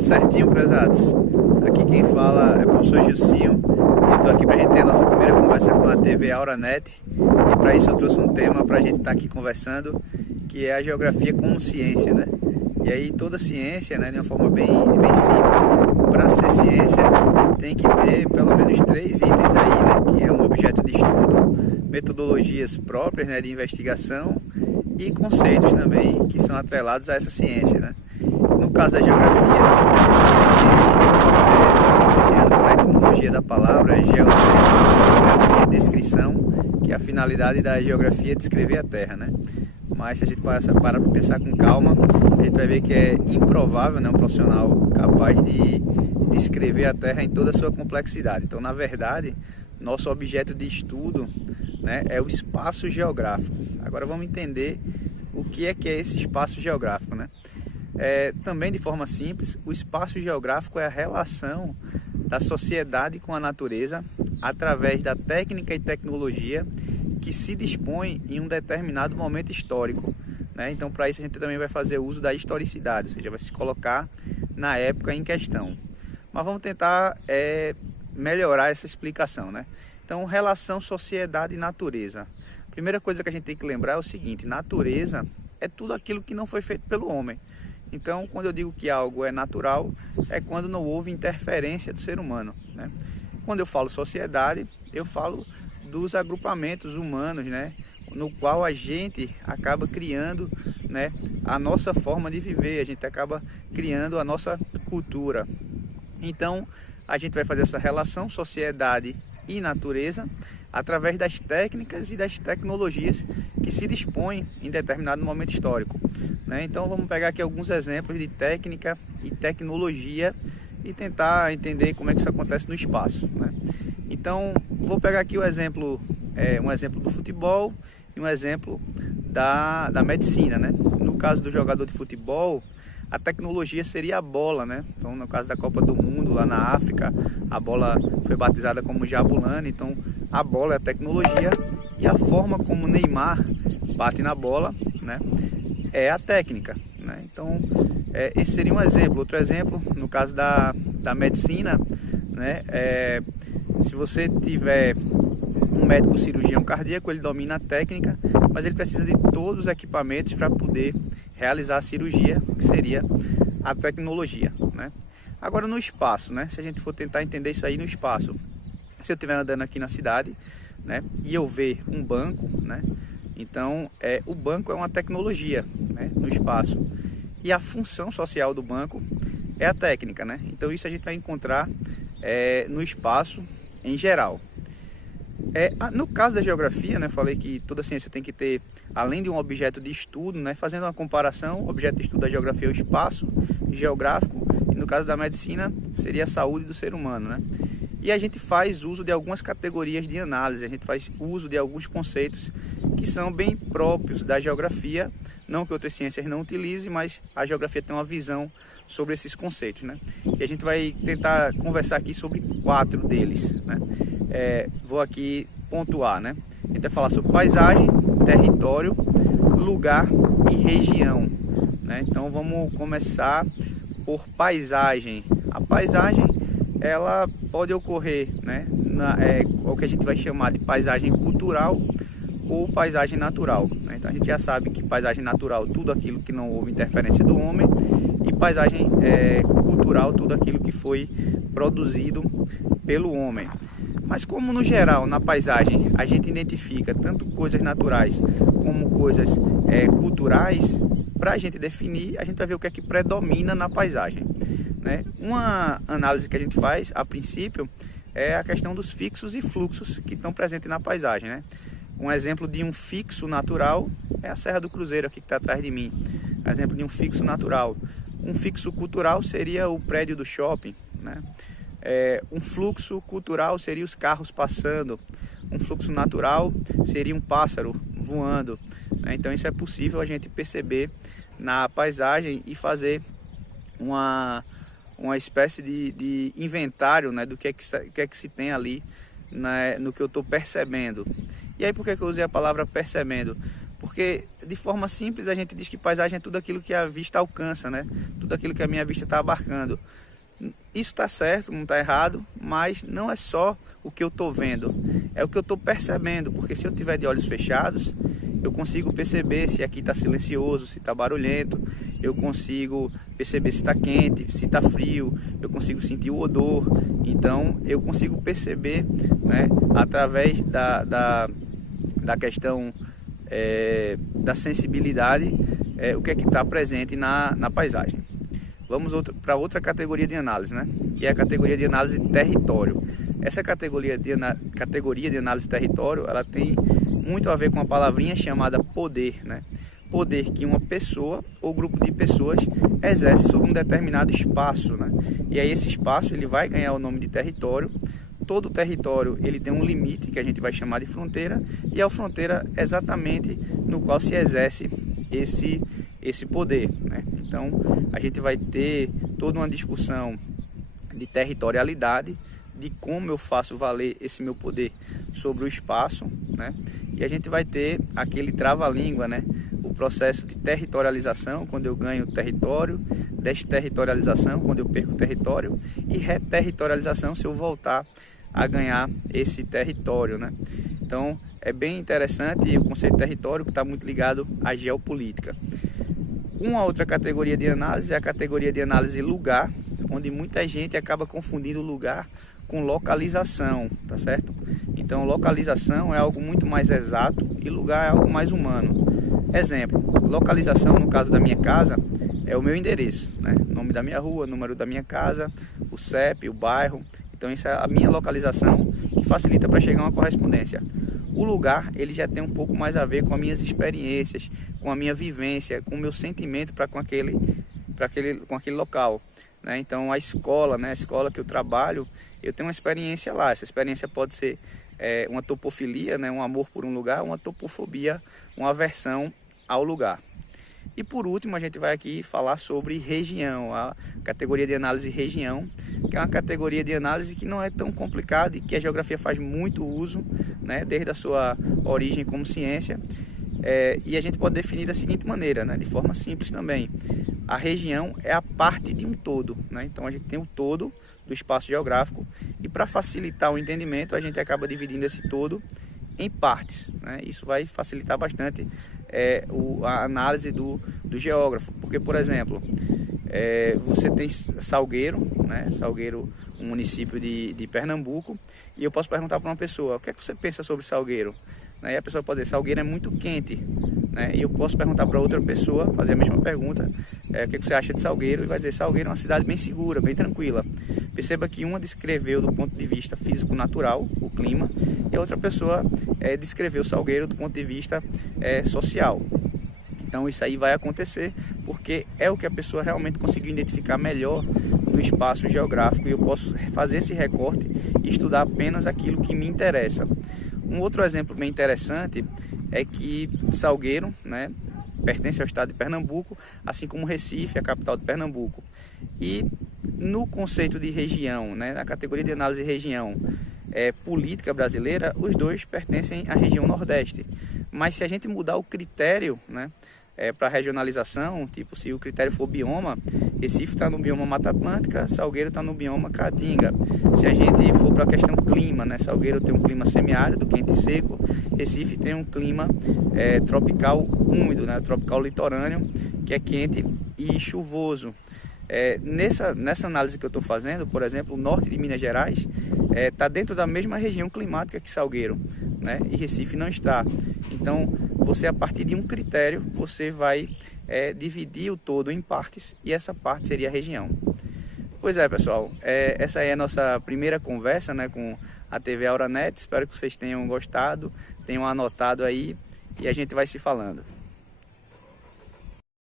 Certinho, prezados. Aqui quem fala é o professor Gilcinho e eu estou aqui para a gente ter a nossa primeira conversa com a TV Auranet. E para isso eu trouxe um tema para a gente estar aqui conversando, que é a geografia como ciência, né? E aí toda ciência, né, de uma forma bem simples, para ser ciência tem que ter pelo menos 3 itens aí, né? Que é um objeto de estudo, metodologias próprias, né, de investigação e conceitos também que são atrelados a essa ciência, né? No caso da geografia, estamos associando pela etimologia da palavra geografia, descrição, que é a finalidade da geografia é descrever a Terra, né? Mas se a gente para pensar com calma, a gente vai ver que é improvável, né, um profissional capaz de descrever a Terra em toda a sua complexidade. Então, na verdade, nosso objeto de estudo, né, é o espaço geográfico. Agora vamos entender o que é esse espaço geográfico, né? Também de forma simples, o espaço geográfico é a relação da sociedade com a natureza através da técnica e tecnologia que se dispõe em um determinado momento histórico, né? Então, para isso a gente também vai fazer uso da historicidade, ou seja, vai se colocar na época em questão. Mas vamos tentar melhorar essa explicação, né? Então, relação sociedade e natureza. Primeira coisa que a gente tem que lembrar é o seguinte: natureza é tudo aquilo que não foi feito pelo homem. Então, quando eu digo que algo é natural, é quando não houve interferência do ser humano, né? Quando eu falo sociedade, eu falo dos agrupamentos humanos, né, no qual a gente acaba criando, né, a nossa forma de viver, a gente acaba criando a nossa cultura. Então, a gente vai fazer essa relação sociedade e natureza através das técnicas e das tecnologias que se dispõem em determinado momento histórico, né? Então vamos pegar aqui alguns exemplos de técnica e tecnologia e tentar entender como é que isso acontece no espaço, né? Então vou pegar aqui um exemplo do futebol e um exemplo da medicina, né? No caso do jogador de futebol, a tecnologia seria a bola, né? Então, no caso da Copa do Mundo, lá na África, a bola foi batizada como Jabulani. Então, a bola é a tecnologia e a forma como Neymar bate na bola, né, é a técnica, né? Então, esse seria um exemplo. Outro exemplo, no caso da medicina, né, se você tiver um médico cirurgião cardíaco, ele domina a técnica, mas ele precisa de todos os equipamentos para poder realizar a cirurgia, que seria a tecnologia, né? Agora no espaço, né? Se a gente for tentar entender isso aí no espaço, se eu estiver andando aqui na cidade, né, e eu ver um banco, né? Então o banco é uma tecnologia, né, no espaço, e a função social do banco é a técnica, né? Então isso a gente vai encontrar no espaço em geral. No caso da geografia, né, falei que toda ciência tem que ter, além de um objeto de estudo, né, fazendo uma comparação, o objeto de estudo da geografia é o espaço geográfico, e no caso da medicina seria a saúde do ser humano, né? E a gente faz uso de algumas categorias de análise, a gente faz uso de alguns conceitos que são bem próprios da geografia, não que outras ciências não utilizem, mas a geografia tem uma visão sobre esses conceitos, né? E a gente vai tentar conversar aqui sobre 4 deles, né? Vou aqui pontuar, né? A gente vai falar sobre paisagem, território, lugar e região, né? Então vamos começar por paisagem. A paisagem, ela pode ocorrer, né, o que a gente vai chamar de paisagem cultural ou paisagem natural, né? Então a gente já sabe que paisagem natural, tudo aquilo que não houve interferência do homem, e paisagem cultural, tudo aquilo que foi produzido pelo homem. Mas como no geral na paisagem a gente identifica tanto coisas naturais como coisas culturais, para a gente definir, a gente vai ver o que é que predomina na paisagem, né? Uma análise que a gente faz a princípio é a questão dos fixos e fluxos que estão presentes na paisagem, né? Um exemplo de um fixo natural é a Serra do Cruzeiro, aqui que está atrás de mim. Um exemplo de um fixo natural. Um fixo cultural seria o prédio do shopping, né? Um fluxo cultural seria os carros passando. Um fluxo natural seria um pássaro voando, né? Então isso é possível a gente perceber na paisagem e fazer uma espécie de inventário, né, do que é que se tem ali, né, no que eu estou percebendo. E aí por que eu usei a palavra percebendo? Porque de forma simples a gente diz que paisagem é tudo aquilo que a vista alcança, né? Tudo aquilo que a minha vista está abarcando. Isso está certo, não está errado, mas não é só o que eu estou vendo, é o que eu estou percebendo, porque se eu tiver de olhos fechados, eu consigo perceber se aqui está silencioso, se está barulhento, eu consigo perceber se está quente, se está frio, eu consigo sentir o odor, então eu consigo perceber, né, através da questão da sensibilidade, o que é que está presente na paisagem. Vamos para outra categoria de análise, né? Que é a categoria de análise território. Essa categoria de análise território, ela tem muito a ver com a palavrinha chamada poder, né? Poder que uma pessoa ou grupo de pessoas exerce sobre um determinado espaço, né? E aí esse espaço ele vai ganhar o nome de território. Todo território ele tem um limite que a gente vai chamar de fronteira, e é a fronteira exatamente no qual se exerce esse poder, né? Então a gente vai ter toda uma discussão de territorialidade, de como eu faço valer esse meu poder sobre o espaço, né? E a gente vai ter aquele trava-língua, né? O processo de territorialização, quando eu ganho território, desterritorialização, quando eu perco território, e reterritorialização, se eu voltar a ganhar esse território, né? Então é bem interessante o conceito de território, que está muito ligado à geopolítica. Uma outra categoria de análise é a categoria de análise lugar, onde muita gente acaba confundindo lugar com localização, tá certo? Então localização é algo muito mais exato e lugar é algo mais humano. Exemplo, localização no caso da minha casa é o meu endereço, né? O nome da minha rua, o número da minha casa, o CEP, o bairro. Então isso é a minha localização, que facilita para chegar a uma correspondência. O lugar ele já tem um pouco mais a ver com as minhas experiências, com a minha vivência, com o meu sentimento com aquele local, né? Então a escola, né? A escola que eu trabalho, eu tenho uma experiência lá. Essa experiência pode ser uma topofilia, né? Um amor por um lugar, uma topofobia, uma aversão ao lugar. E por último a gente vai aqui falar sobre região, a categoria de análise região, que é uma categoria de análise que não é tão complicada e que a geografia faz muito uso, né, desde a sua origem como ciência. E a gente pode definir da seguinte maneira, né, de forma simples também. A região é a parte de um todo, né? Então a gente tem o todo do espaço geográfico, e para facilitar o entendimento a gente acaba dividindo esse todo em partes, né? Isso vai facilitar bastante a análise do geógrafo, porque, por exemplo, você tem Salgueiro, né? Salgueiro, um município de Pernambuco, e eu posso perguntar para uma pessoa: o que é que você pensa sobre Salgueiro? E a pessoa pode dizer: Salgueiro é muito quente, né? E eu posso perguntar para outra pessoa, fazer a mesma pergunta: o que você acha de Salgueiro? E vai dizer: Salgueiro é uma cidade bem segura, bem tranquila. Perceba que uma descreveu do ponto de vista físico-natural o clima, e a outra pessoa descreveu Salgueiro do ponto de vista social. Então isso aí vai acontecer porque é o que a pessoa realmente conseguiu identificar melhor no espaço geográfico, e eu posso fazer esse recorte e estudar apenas aquilo que me interessa. Um outro exemplo bem interessante é que Salgueiro, né, pertence ao estado de Pernambuco, assim como Recife, a capital de Pernambuco. E no conceito de região, né, na categoria de análise de região política brasileira, os dois pertencem à região Nordeste. Mas se a gente mudar o critério, né, para regionalização, tipo, se o critério for bioma, Recife está no bioma Mata Atlântica, Salgueiro está no bioma Caatinga. Se a gente for para a questão clima, né, Salgueiro tem um clima semiárido, quente e seco, Recife tem um clima tropical úmido, né, tropical litorâneo, que é quente e chuvoso. Nessa análise que eu estou fazendo, por exemplo, o norte de Minas Gerais está dentro da mesma região climática que Salgueiro, né? E Recife não está. Então, você, a partir de um critério, você vai dividir o todo em partes, e essa parte seria a região. Pois é, pessoal, essa é a nossa primeira conversa, né, com a TV Auranet. Espero que vocês tenham gostado, tenham anotado aí, e a gente vai se falando.